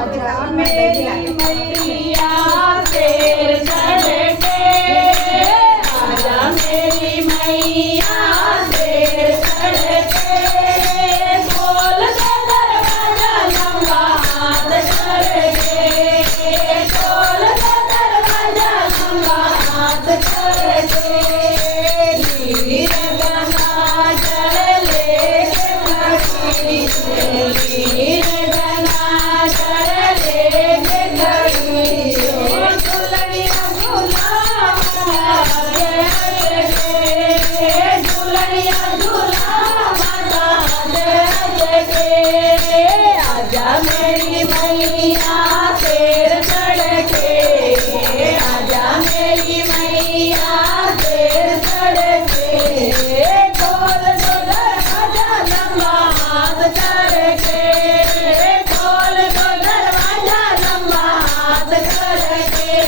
आजा मेरी मैया शेर चढ़ के, आजा मेरी मैया शेर चढ़ के, खोल दे दरवाजा लंबा हाथ करके, खोल दे दरवाजा लंबा हाथ करके, वीर गंगा जल लेके खड़ी से, वीर गंगा जल लेके खड़ी से, दुल्हनिया झूला दे के, दुल्हनिया झूला दे के, आजा मेरी मैया शेर चढ़ के, आजा मेरी मैया शेर चढ़ के, खोल दो दरवाजा लंबा हाथ करके, खोल दो दरवाजा लंबा हाथ करके,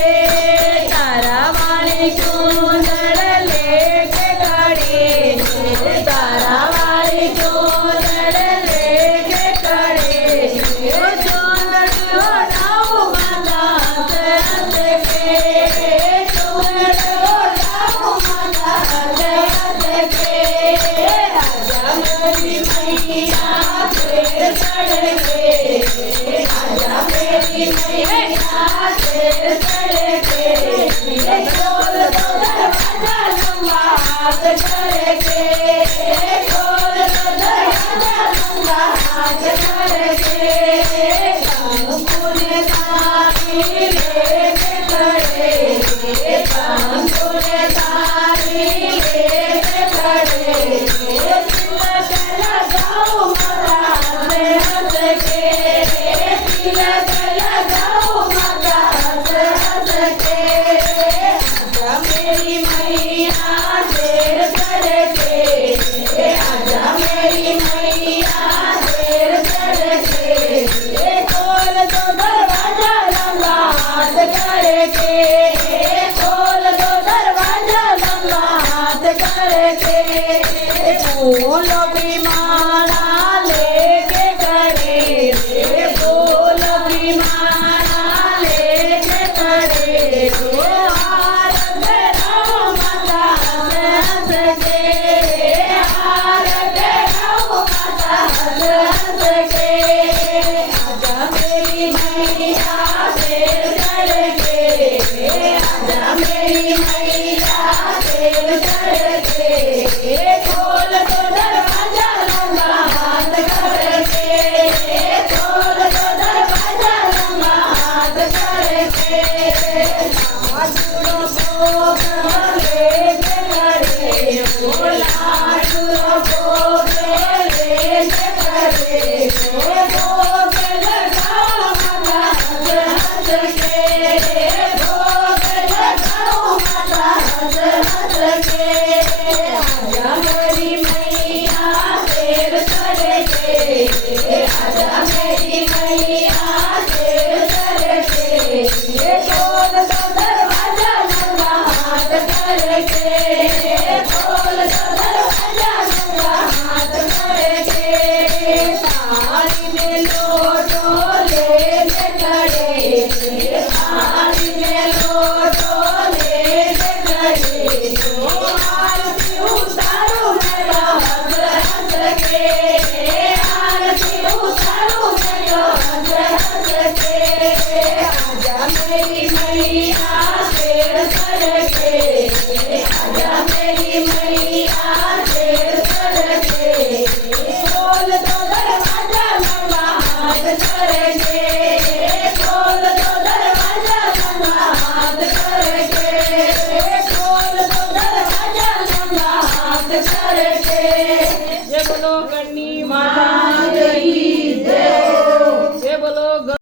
तारा वाली चूंदड़ लेके खड़ी से, तारा वाली चूंदड़ लेके खड़ी से, चूंदड़ ओढ़ाऊ माता हंस के, चूंदड़ ओढ़ाऊ माता हंस के, आजा मेरी मैया शेर चढ़ के, आजा मेरी मैया शेर चढ़ के, खोल दो दरवाजा लंबा हाथ करके, खोल दो दरवाजा लंबा हाथ करके, कानपुर तारी लेके खड़े, कानपुर तारी लेके खड़े, तिलक लगाओ माता हंस के, तिलक लगाओ माता हंस के, आजा मेरी मैया शेर चढ़ के, आजा मेरी मैया शेर चढ़ के, खोल दो दरवाजा लंबा हाथ करके, खोल दो दरवाजा लंबा हाथ करके, फूलों की माला लेके खड़े, फूलों की माला लेके खड़े, हार लगाओ माता हंस के, हार लगाओ माता हंस के, आजा मेरी मैया शेर चढ़ के, आजा मेरी मैया शेर चढ़ के, खोल दो दरवाजा लंबा हाथ करके, खोल दो दरवाजा लंबा हाथ करके, लाडू भोग लेके खड़े, लाडू भोग लेके खड़े, भोग लगाओ माता हंस के, भोग लगाओ माता हंस के, आजा मेरी मैया शेर चढ़ के, आजा मेरी मैया शेर चढ़ के, खोल दो दरवाजा लंबा हाथ करके, खोल दो दरवाजा लंबा हाथ करके, थाली में लोटो लेके खड़े, थाली में लोटो लेके खड़े, आरती उतारो मेरा हंस के, आरती उतारो मेरा हंस के, आजा मेरी मैया शेर चढ़ के, आजा मेरी मैया शेर चढ़ के, खोल दो दरवाजा लंबा हाथ करके, खोल दो दरवाजा लंबा हाथ करके, खोल दो दरवाजा लंबा हाथ करके, जय बोलो।